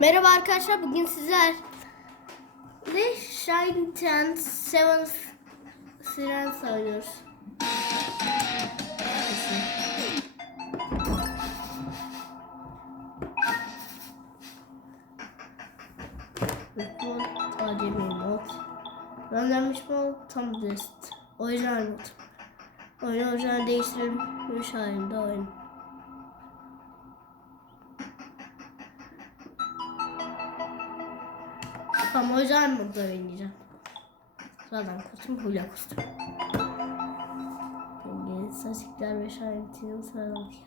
Merhaba arkadaşlar bugün sizler ve Shine Ten Seven Siren oynuyoruz. Futbol, acemi mod, göndermiş mod, tam test, orijinal mod. Oyunu orijinal değiştirilmiş halinde oyun. Tamam orijinal modda oynayacağım. Sıradan kostüm, hula. Dengeli saçıklar ve şahitinin kıyafet.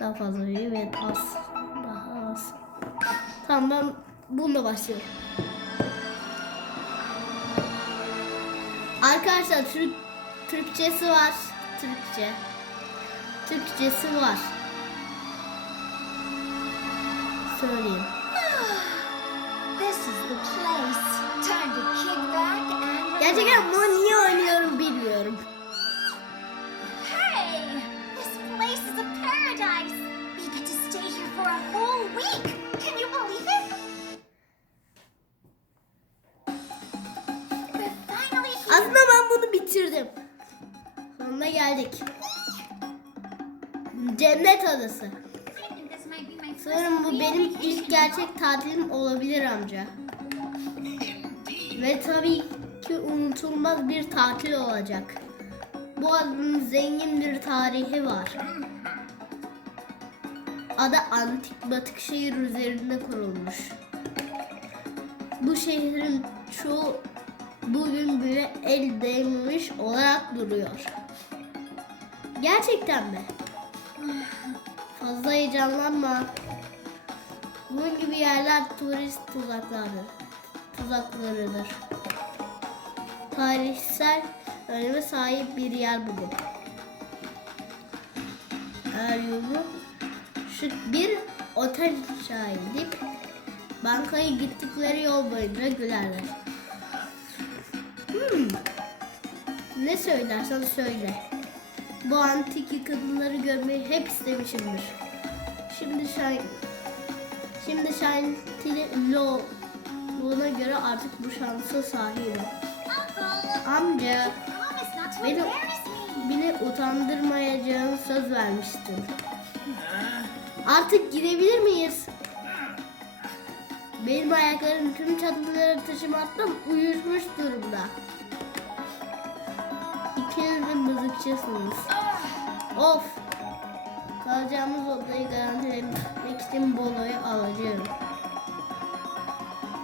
Daha fazla iyi ve az. Daha az. Tamam ben bununla başlıyorum. Arkadaşlar Türk Türkçesi var. Türkçe. Türkçesi var. Söyleyeyim. Gerçekten bunu niye oynuyorum bilmiyorum. Hey, this place is a paradise. We get to stay here for a whole week. Can you believe it? Aslında ben bunu bitirdim. Sonuna geldik. Cennet Adası. Sanırım bu benim ilk gerçek tatilim olabilir amca. Ve tabii ki unutulmaz bir tatil olacak. Bu adanın zengin bir tarihi var. Ada antik batık şehir üzerinde kurulmuş. Bu şehrin çoğu bugün bile el değmemiş olarak duruyor. Gerçekten mi? Fazla heyecanlanma. Bunun gibi yerler turist tuzakları, tuzaklarıdır. Tarihsel öneme sahip bir yer. Eğer yolu şık bir otel inşa edip bankaya gittikleri yol boyunca gülerler. Hmm. Ne söylersen söyle. Bu antik yıkıntıları görmeyi hep istemişimdir. Şimdi Shine Şimdi Shine Lo buna göre artık bu şansa sahibim. Amca me. beni utandırmayacağını söz vermiştin. Artık gidebilir miyiz? Benim ayaklarım tüm çatıları taşımaktan uyuşmuş durumda. İkiniz de mızıkçısınız. Of! Kalacağımız odayı garantilemek için boloyu alacağım.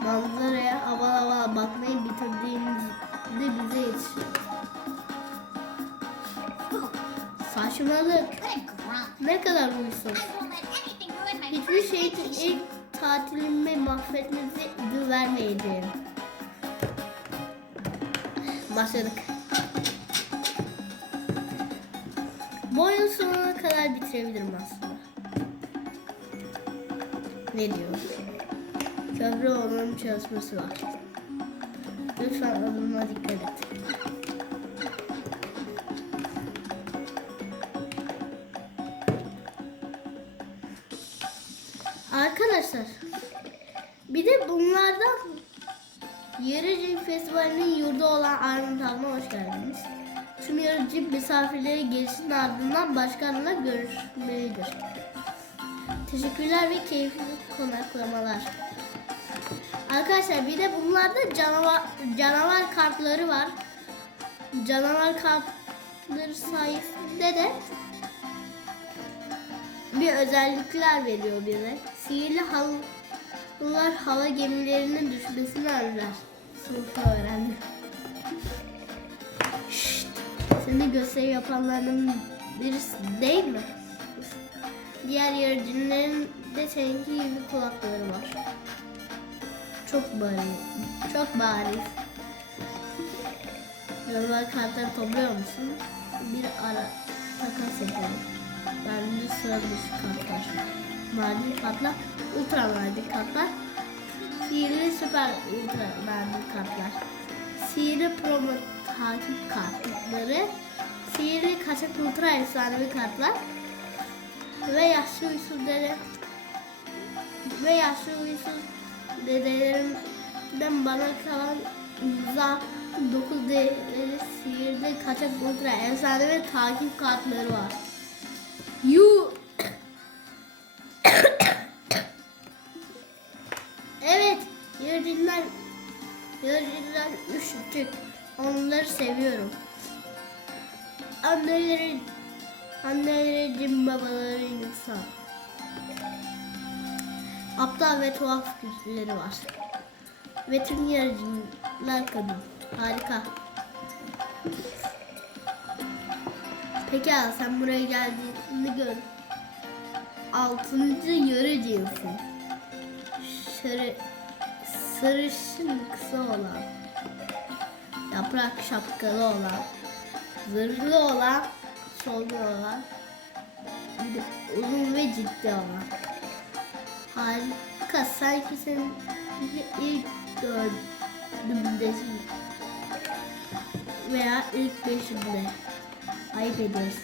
Manzaraya havalı havalı bakmayı bitirdiğimizde bize yetişiyor. Saçmalık. Ne kadar uysuz. I won't let anything ruin my Hiçbir şey ilk tatilimi mahvetmenize izin vermeyeceğim. Başladık. Bu oyun sonuna kadar bitirebilirim aslında. Ne diyor? Köprü onun çalışması var. Lütfen adımına dikkat et. Arkadaşlar bir de bunlardan Yarıcı Festivali'nin yurdu olan Armut Hanım'a hoş geldiniz. Tüm yarıcı misafirleri gelişinin ardından başkanla görüşmelidir. Teşekkürler ve keyifli konaklamalar. Arkadaşlar bir de bunlarda canavar, canavar kartları var. Canavar kartları sayesinde de bir özellikler veriyor bize. Sihirli halılar hava gemilerinin düşmesini önler. Sınıfta öğrendim. Şşt, seni gösteri yapanların birisi değil mi? Diğer yarıcıların de seninki gibi kulakları var. Çok bariz. Çok bariz. Canavar kartları topluyor musun? Bir ara takas edelim. Bende sıra dışı kartlar. Nadir kartlar, ultra nadir kartlar. Sihirli süper ultra nadir kartlar. Sihirli promo takip kartları. Sihirli kaçak ultra efsanevi kartlar. Ve yaşlı usulleri ve yaşlı uysuz dedelerimden bana kalan imza 9 değerli sihirli kaçak ultra efsane ve takip kartları var. You Evet, yöreciler, yöreciler üşütük. Onları seviyorum. Anneleri, anneleri cin babaları insan. Aptal ve tuhaf güçleri var. Ve tüm yarıcılar kadın. Harika. Pekala sen buraya geldiğini gör. Altıncı yarı cinsi. Sarı, sarışın kısa olan. Yaprak şapkalı olan. Zırhlı olan. Solgun olan. Uzun ve ciddi olan. Harika. Sanki senin ilk dördümdesin. Veya ilk beşimde. Ayıp ediyorsun.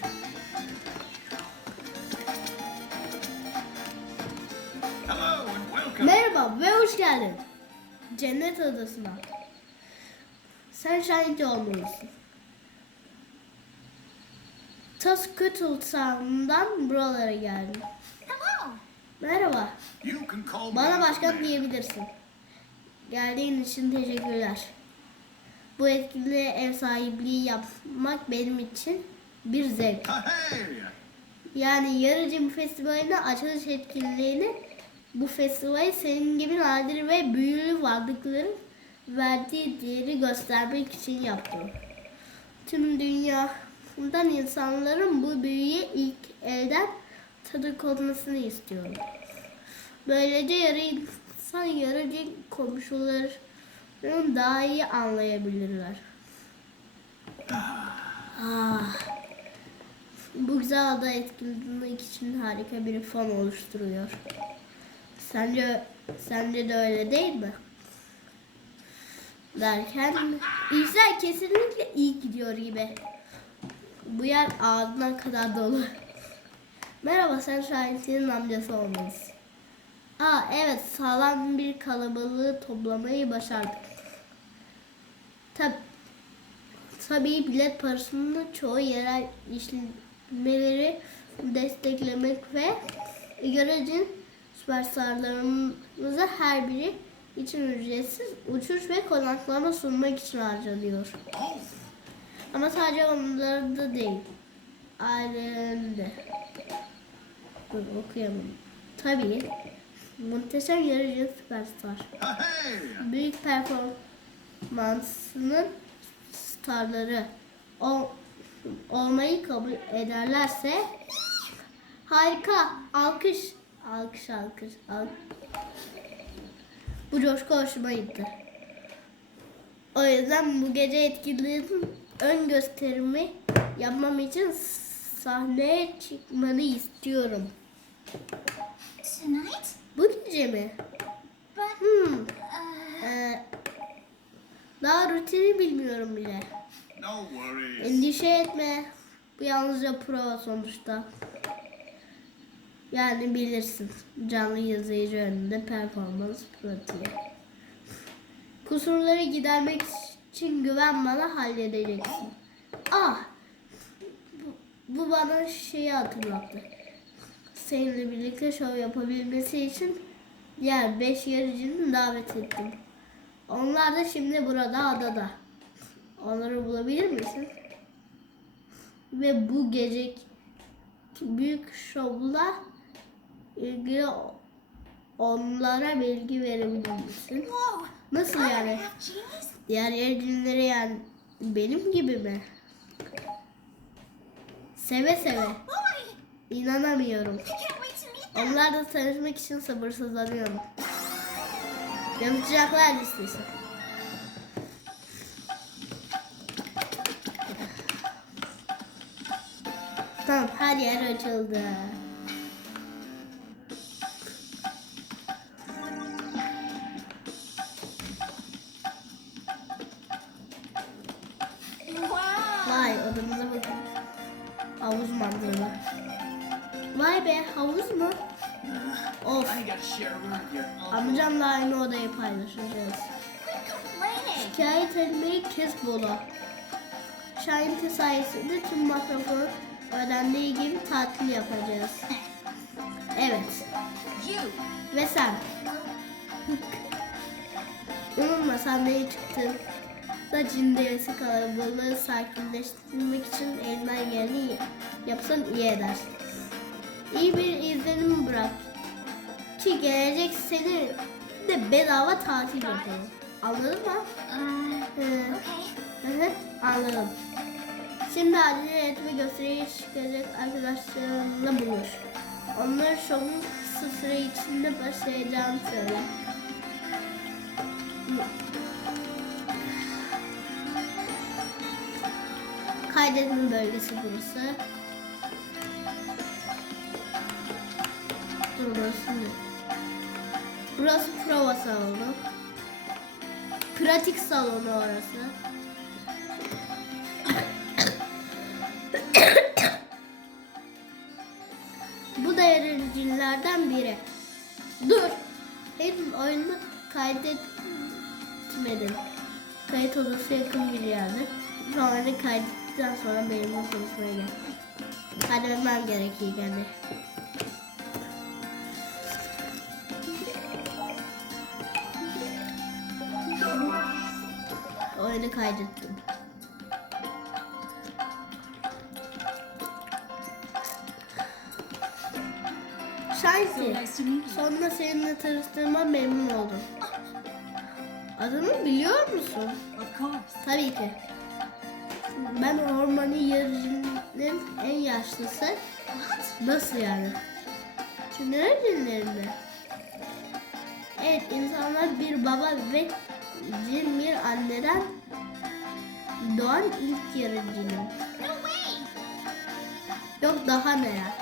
Hello and welcome. Merhaba ve hoş geldin. Cennet adasına. Sen şahit olmalısın. Tas Kötülsan'dan buralara geldim. Merhaba. Bana başkan diyebilirsin. Geldiğin için teşekkürler. Bu etkinliğe ev sahipliği yapmak benim için bir zevk. Yani Yarıcım Festivali'nin açılış etkinliğini bu festivali senin gibi nadir ve büyülü varlıkların verdiği değeri göstermek için yaptım. Tüm dünyadan insanların bu büyüye ilk elden tanık olmasını istiyorum. Böylece yarı insan yarı cin komşularını daha iyi anlayabilirler. Ah. Bu güzel ada etkinlik için harika bir fon oluşturuyor. Sence sence de öyle değil mi? Derken işler kesinlikle iyi gidiyor gibi. Bu yer ağzına kadar dolu. Merhaba sen Şahin'in amcası olmalısın. Aa evet sağlam bir kalabalığı toplamayı başardık. Tab Tabii bilet parasını çoğu yerel işletmeleri desteklemek ve görece süperstarlarımıza her biri için ücretsiz uçuş ve konaklama sunmak için harcanıyor. Ama sadece onları da değil. Ailelerini de. Dur okuyamam. Tabii. Muhteşem yarıcı süperstar. Büyük performansının starları ol, olmayı kabul ederlerse harika alkış alkış alkış alkış. Bu coşku hoşuma gitti. O yüzden bu gece etkinliğinin ön gösterimi yapmam için sahneye çıkmanı istiyorum. Tonight? Bu gece mi? But, Hmm. uh, Ee, daha rutini bilmiyorum bile. No worries. Endişe etme. Bu yalnızca prova sonuçta. Yani bilirsin. Canlı izleyici önünde performans pratiği. Kusurları gidermek için güven bana halledeceksin. Ah! Bu, bana şeyi hatırlattı. Seninle birlikte şov yapabilmesi için diğer 5 yarıcını davet ettim. Onlar da şimdi burada adada. Onları bulabilir misin? Ve bu gece büyük şovla ilgili onlara bilgi verebilir misin? Nasıl yani? Diğer yercinleri yani benim gibi mi? Seve seve. Boy, İnanamıyorum. I can't wait to meet them. Onlarla tanışmak için sabırsızlanıyorum. Yapacaklar listesi. Tamam her yer açıldı. Bolo. Şahinti sayesinde tüm masrafı ödendiği gibi tatil yapacağız. Evet. You. Ve sen. Unutma sahneye çıktın. Da cin devesi kalabalığı sakinleştirmek için elinden geleni yapsan iyi eder. İyi bir izlenim bırak. Ki gelecek seni de bedava tatil yapalım. Anladın mı? Uh, Hı. okay. Hı anladım. Şimdi acele et ve gösteriye çıkacak arkadaşlarınla buluş. Onlara şovun kısa süre içinde başlayacağını söyle. Kaydetme bölgesi burası. Dur burası ne? Burası prova salonu. Pratik salonu orası. Bu da yarışçılardan biri. Dur. Henüz oyunu kaydetmedim. Kayıt odası yakın bir yerde. Sonra kaydettikten sonra benimle konuşmaya gel. Kaydetmem gerekiyor yani. Oyunu kaydettim. Şansi. Sonunda seninle tanıştığıma memnun oldum. Adını biliyor musun? Tabii ki. Ben ormanı yarıcının en yaşlısı. Nasıl yani? Tünel cinlerinde. Evet insanlar bir baba ve cin bir anneden doğan ilk yarıcının. Yok daha neler.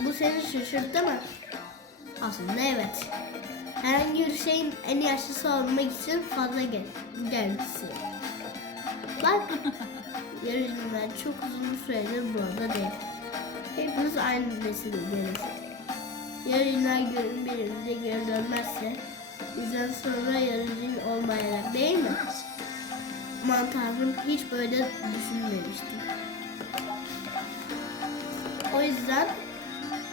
Bu seni şaşırttı mı? Aslında evet. Herhangi bir şeyin en yaşlısı olmak için fazla gel gençsin. Bak, yarışımlar çok uzun süredir burada değil. Hepimiz aynı nesil geliriz. Yarışımlar görün birimize geri dönmezse bizden sonra yarışın olmayacak değil mi? Aman tanrım hiç böyle düşünmemiştim. O yüzden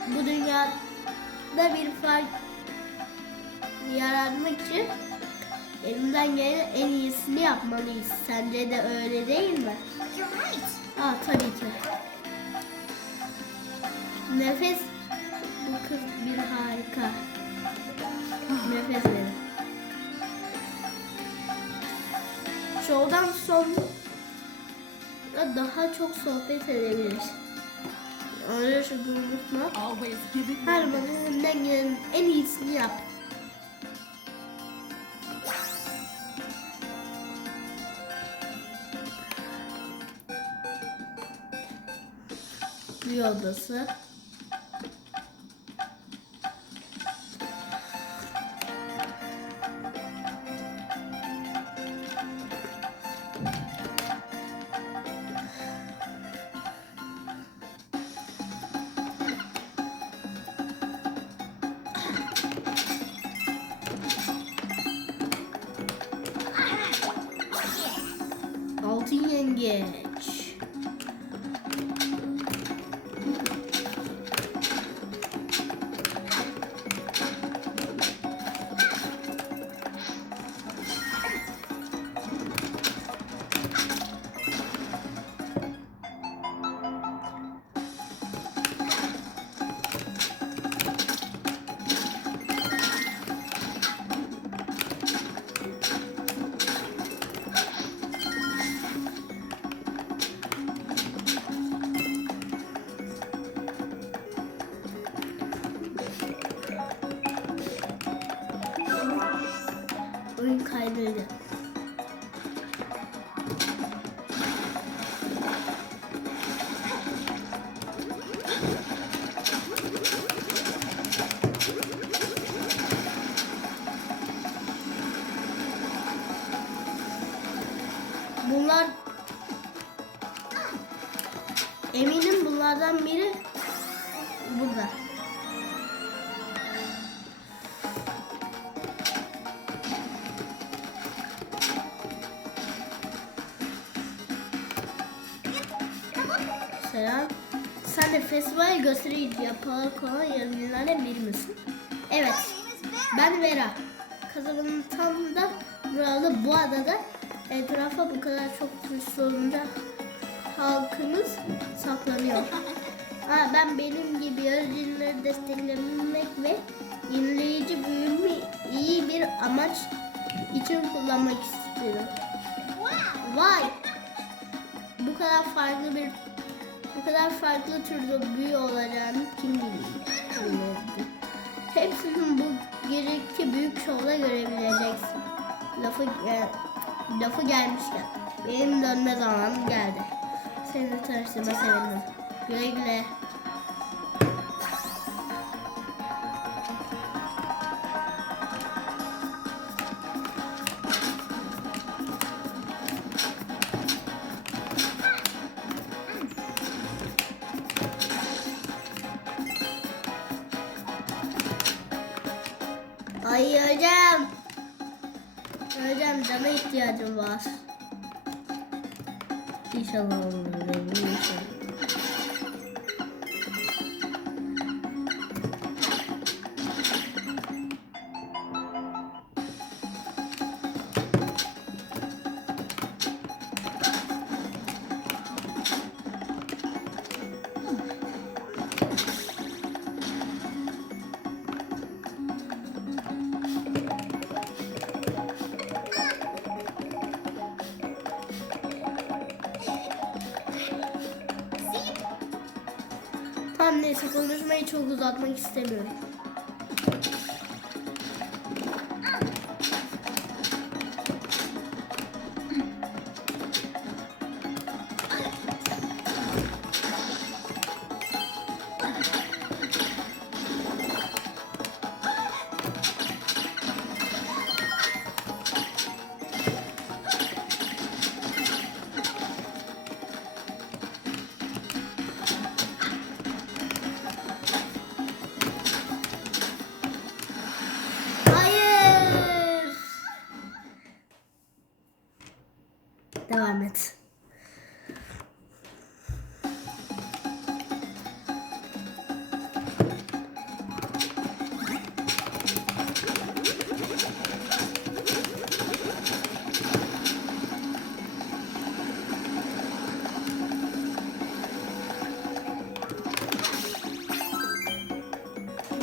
bu dünyada bir fark yaratmak için elimden gelen en iyisini yapmalıyız. Sence de öyle değil mi? Aa tabii ki. Nefes bu kız bir harika. Nefes verin. Şovdan sonra daha çok sohbet edebiliriz. Öyle şunu unutma. Give it Her zaman elinden gelen en iyisini yap. Bir odası. 水園芸。Oyun kaydıydı. Selam. Sen de festival gösteri yaparak olan yarışmalardan biri misin? Evet. Ben Vera. Kasabanın tam da burada bu adada etrafa bu kadar çok turist olunca halkımız saklanıyor. Ha, ben benim gibi yarışçıları desteklemek ve yenileyici büyümü iyi bir amaç için kullanmak istiyorum. Vay! Bu kadar farklı bir bu kadar farklı türde büyü olacağını kim bilirdi? Hepsinin bu geceki büyük şovda görebileceksin. Lafı gel- lafı gelmişken benim dönme zamanım geldi. Seninle tanıştığıma sevindim. Güle güle. Konuşmayı çok uzatmak istemiyorum.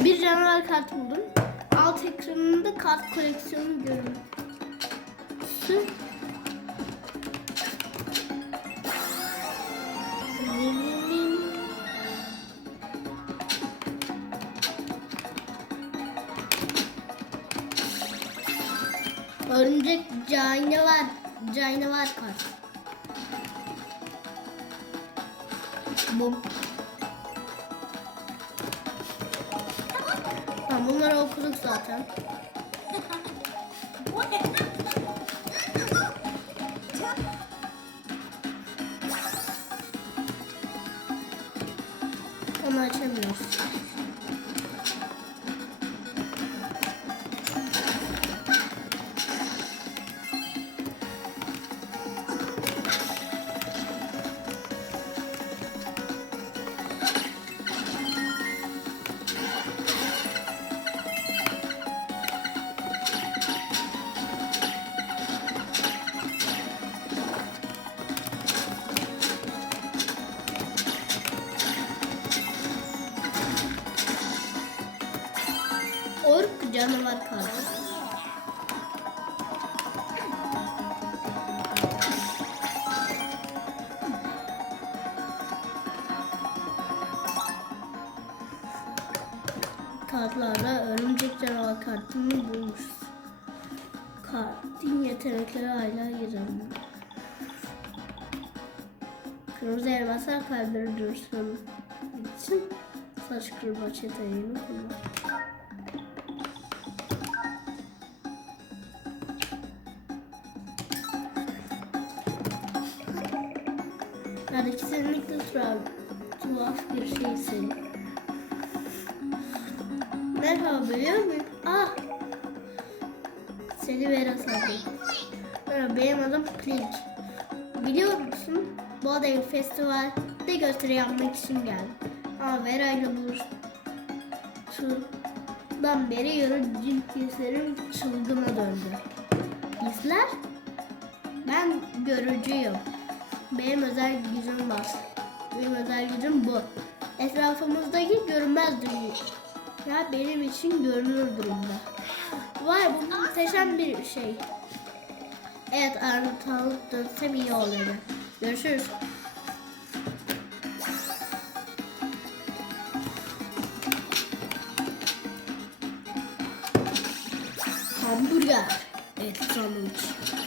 Bir canavar kart buldum. Alt ekranında kart koleksiyonu görüntüsü. Örümcek canavar, canavar kart. Bu. Zaten. Onu açamıyoruz. Canavar kartı. Kartlarda örümcek canavar kartını bulmuşuz. Kartın yetenekleri hala yazılmıyor. Kırmızı elmaslar dursun için saç kırbaç yeteneğini kullan. Kesinlikle tuhaf, bir şeysin. Merhaba biliyor muyum? Ah! Seni Vera sandım. Merhaba benim adım Plink. Biliyor musun? Bu adayın festival birlikte gösteri yapmak için geldim. Ama Vera ile buluştuğumdan beri yarın hislerim çılgına döndü. Hisler? Ben görücüyüm. Benim özel gücüm var. Benim özel gücüm bu. Etrafımızdaki görünmez dünya benim için görünür durumda. Vay bu muhteşem bir şey. Evet anlatalıp dönsem iyi olurdu. Görüşürüz. Hamburger. Evet sandviç.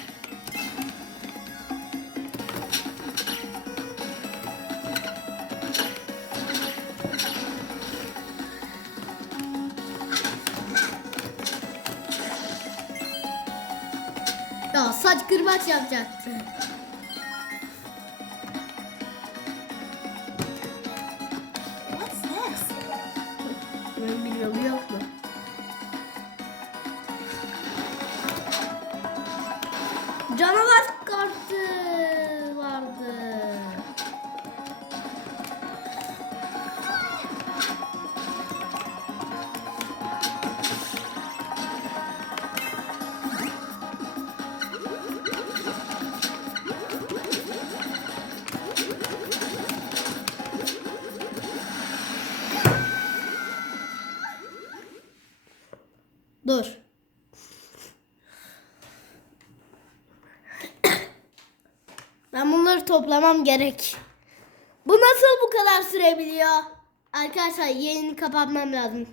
Saç kırbaç yapacaktı. What's this? Ben bilmiyorum yok mu? Canavar kartı toplamam gerek. Bu nasıl bu kadar sürebiliyor? Arkadaşlar yayını kapatmam lazım.